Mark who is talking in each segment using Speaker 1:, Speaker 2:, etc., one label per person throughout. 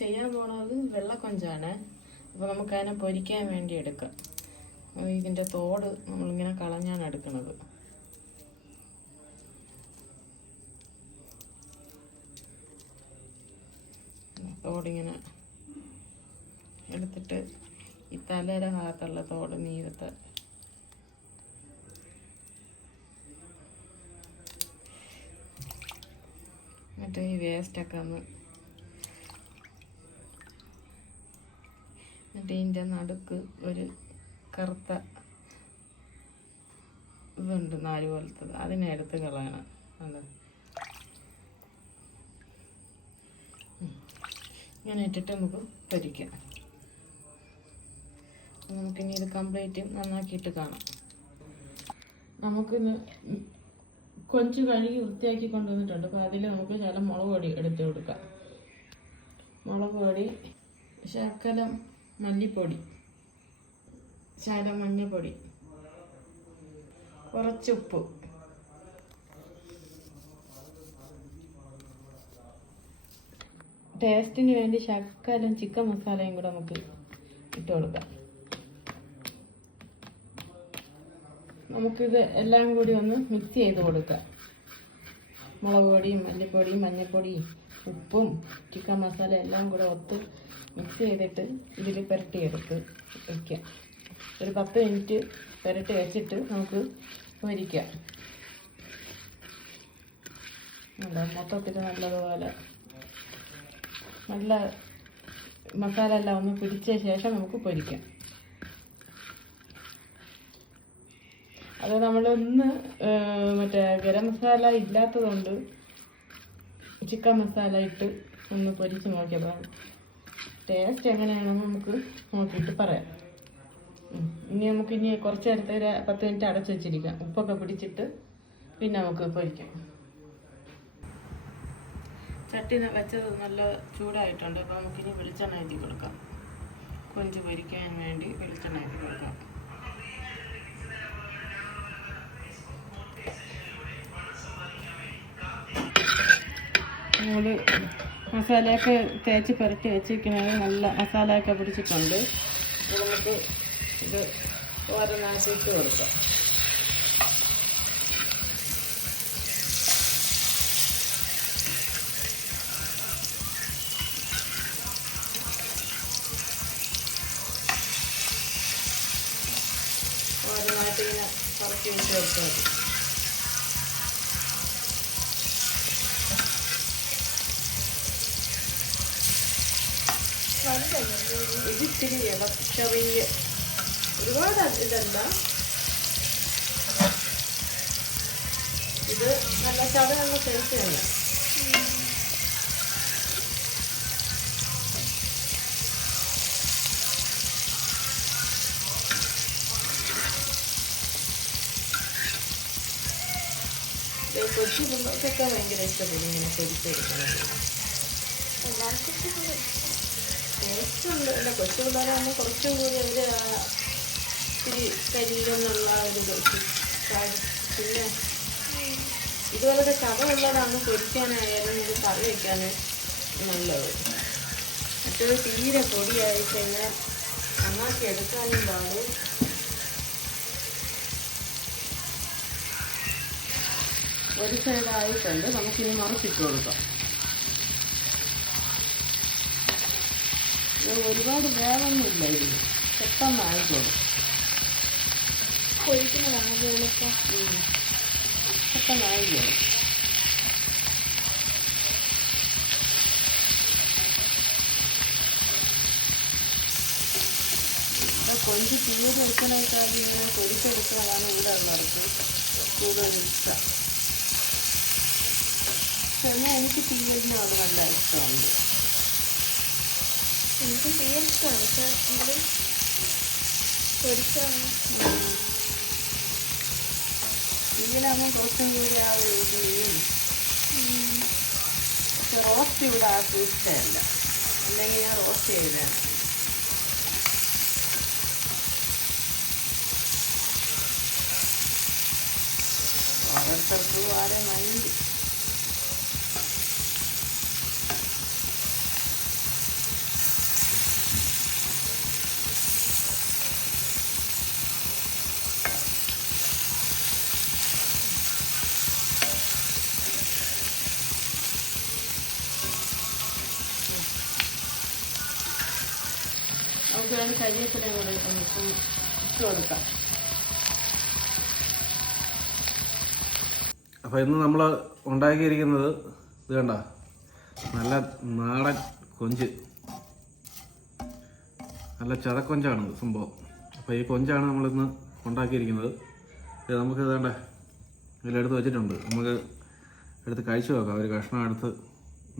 Speaker 1: ചെയ്യാൻ പോണത് വെള്ളക്കൊഞ്ചാണ്. നമുക്ക് അതിനെ പൊരിക്കാൻ വേണ്ടി എടുക്കാം. ഇതിന്റെ തോട് നമ്മളിങ്ങനെ കളഞ്ഞാണ് എടുക്കുന്നത് തോടിങ്ങനെ എടുത്തിട്ട് ഈ തലയുടെ ഭാഗത്തുള്ള തോട് നീരത്ത് എന്നിട്ട് ഈ വേസ്റ്റൊക്കെ ഒന്ന് എന്നിട്ട് ഇതിന്റെ നടുക്ക് ഒരു കറുത്ത ഇതുണ്ട് നാല് പോലത്തത്. അതിനെ എടുത്ത് കളയണം. അത്. ഇങ്ങനെ ഇട്ടിട്ട് നമുക്ക് പൊരിക്കാം. നമുക്കിനി ഇത് കംപ്ലീറ്റ് നന്നാക്കിയിട്ട് കാണാം. നമുക്കിന്ന് കൊഞ്ച് കഴുകി വൃത്തിയാക്കി കൊണ്ടുവന്നിട്ടുണ്ട്. അപ്പോൾ അതിൽ നമുക്ക് ശകലം മുളക് പൊടി എടുത്ത് കൊടുക്കാം. മുളക് പൊടി ശകലം മല്ലിപ്പൊടി. ശകലം മഞ്ഞൾപ്പൊടി കുറച്ച് ഉപ്പ് ടേസ്റ്റിന് വേണ്ടി ശകലം ചിക്കൻ മസാലയും കൂടെ നമുക്ക് ഇട്ട് കൊടുക്കാം. നമുക്കിത് എല്ലാം കൂടി ഒന്ന് മിക്സ് ചെയ്ത് കൊടുക്കാം. മുളക് പൊടിയും മല്ലിപ്പൊടിയും മഞ്ഞൾപ്പൊടിയും ഉപ്പും ചിക്കൻ മസാല എല്ലാം കൂടെ ഒത്ത് മിക്സ് ചെയ്തിട്ട് ഇതിൽ പുരട്ടിയെടുത്ത് വയ്ക്കാം ഒരു പത്ത് മിനിറ്റ് പുരട്ടി വെച്ചിട്ട് നമുക്ക് പൊരിക്കാം. മൊത്തത്തിൽ നല്ലതുപോലെ നല്ല മസാല എല്ലാം ഒന്ന് പിടിച്ച ശേഷം നമുക്ക് പൊരിക്കാം. അത് നമ്മളൊന്ന് മറ്റേ ഗരം മസാല ഇല്ലാത്തതുകൊണ്ട് ചിക്കൻ മസാല ഇട്ട് ഒന്ന് പൊരിച്ച് നോക്കിയപ്പോൾ ടേസ്റ്റ് എങ്ങനെയാണെന്ന് നമുക്ക് നോക്കിയിട്ട് പറയാം. ഇനി നമുക്ക് ഇനി കുറച്ച് നേരത്തെ ഒരു പത്ത് മിനിറ്റ് അടച്ചു വെച്ചിരിക്കാം. ഉപ്പൊക്കെ പിടിച്ചിട്ട് പിന്നെ നമുക്ക് പൊരിക്കാം. ചട്ടി വെച്ചത് നല്ല ചൂടായിട്ടുണ്ട്. അപ്പോൾ നമുക്കിനി വെളിച്ചെണ്ണ എഴുതി കൊടുക്കാം. കൊഞ്ച് പൊരിക്കാൻ വേണ്ടി വെളിച്ചെണ്ണ എഴുതി കൊടുക്കാം. നമ്മൾ മസാലയൊക്കെ തേച്ച് പുരട്ടി വെച്ചിരിക്കുന്നത് നല്ല മസാലയൊക്കെ പിടിച്ചിട്ടുണ്ട്. നമുക്ക് ഇത് ഓരോ നാശിച്ച് കൊടുക്കാം. ഓരോന്നായിട്ട് ഇങ്ങനെ പറക്കി വെച്ച് കൊടുത്താൽ ഇത് ഇത്തിരി ഇളം ചെറിയ ഒരുപാട് ഇതല്ല ഇത് നല്ല ചതയുള്ള സൈസ് തന്നെ ഇത് കൊച്ചു പിള്ളേർക്കൊക്കെ ഭയങ്കര ഇഷ്ടപ്പെടും ഇങ്ങനെ പൊരിച്ചെടുക്കുന്നത് ടേസ്റ്റുണ്ട്. അല്ല കൊച്ചു പിള്ളേരാകുമ്പോൾ കുറച്ചും കൂടി അവർ ഇത്തിരി ഒരു പിന്നെ ഇതുപോലെ ചതവുള്ളതാണ് പൊരിക്കാനായാലും ഇത് കറി വയ്ക്കാൻ നല്ലത്. മറ്റൊരു തീരെ പൊടിയായി കഴിഞ്ഞാൽ അങ്ങാക്കി എടുക്കാനും പാട്. ഒരു സൈഡായിട്ടുണ്ട് നമുക്കിനി മറച്ചിട്ട് കൊടുക്കാം. ഒരുപാട് വേവൊന്നുമില്ല ഇതിന്. പെട്ടെന്ന് ആയിക്കോളും
Speaker 2: എളുപ്പം
Speaker 1: പെട്ടെന്ന് ആയിക്കോളും കൊഞ്ച് തീരെ വെക്കണേക്കാൾ ഇങ്ങനെ പൊരിച്ചെടുക്കുന്നതാണ് ഇവിടെ ഉള്ളവർക്ക് കൂടുതൽ ഇഷ്ടം പക്ഷെ എന്നാൽ എനിക്ക് തീയലിനോട് നല്ല ഇഷ്ടമുണ്ട്.
Speaker 2: എനിക്ക് തീരെ ഇഷ്ടമാണ് പക്ഷെ എങ്കിലും പൊരിച്ചാണ്
Speaker 1: തീയലാകുമ്പോൾ കുറച്ചും കൂടി ആ ഒരു രുചിയും പക്ഷെ റോസ്റ്റ് ഇവിടെ ആർക്കും ഇഷ്ടമല്ല അല്ലെങ്കിൽ ഞാൻ റോസ്റ്റ് ചെയ്തതാണ്. ഓരോരുത്തർക്കും ആരെ മൈൻഡ്. വേണം കരിവേപ്പിലയും കൂടെ ഇട്ട് കൊടുക്കാം.
Speaker 3: അപ്പോൾ ഇന്ന് നമ്മൾ ഉണ്ടാക്കിയിരിക്കുന്നത് ഇത് കണ്ട? നല്ല നാടൻ കൊഞ്ച്. നല്ല ചതക്കൊഞ്ചാണ് സംഭവം. അപ്പോൾ ഈ കൊഞ്ചാണ് നമ്മളിന്ന് ഉണ്ടാക്കിയിരിക്കുന്നത്. ഇത് നമുക്ക് ഇതേണ്ട ഇതിലെടുത്ത് വെച്ചിട്ടുണ്ട്. നമുക്ക് എടുത്ത് കഴിച്ചു നോക്കാം. ഒരു കഷ്ണം എടുത്ത്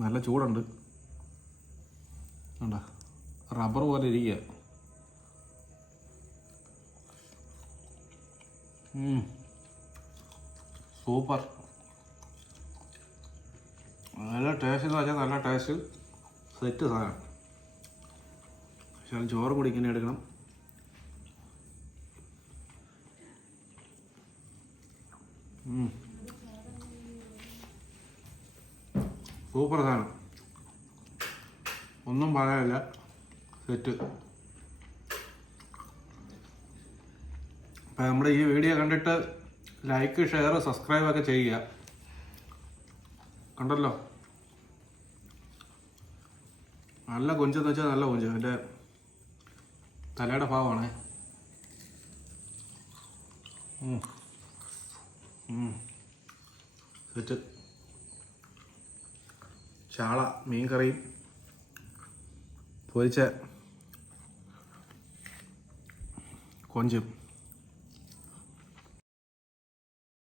Speaker 3: നല്ല ചൂടുണ്ട്. കണ്ട? റബ്ബർ പോലെ ഇരിക്കുക. സൂപ്പർ. നല്ല ടേസ്റ്റ് എന്ന് വെച്ചാൽ നല്ല ടേസ്റ്റ് സെറ്റ് സാധനം. പക്ഷേ ചോറ് കൂടി എടുക്കണം. സൂപ്പർ സാധനം. ഒന്നും പറയാനില്ല. സെറ്റ് അപ്പം നമ്മുടെ ഈ വീഡിയോ കണ്ടിട്ട് ലൈക്ക് ഷെയർ സബ്സ്ക്രൈബ് ഒക്കെ ചെയ്യുക. കണ്ടല്ലോ? നല്ല കൊഞ്ചെന്ന് വെച്ചാൽ നല്ല കൊഞ്ച്. എന്റെ തലയുടെ ഭാവമാണ് ചാള മീൻ കറിയും പൊരിച്ച കൊഞ്ചും.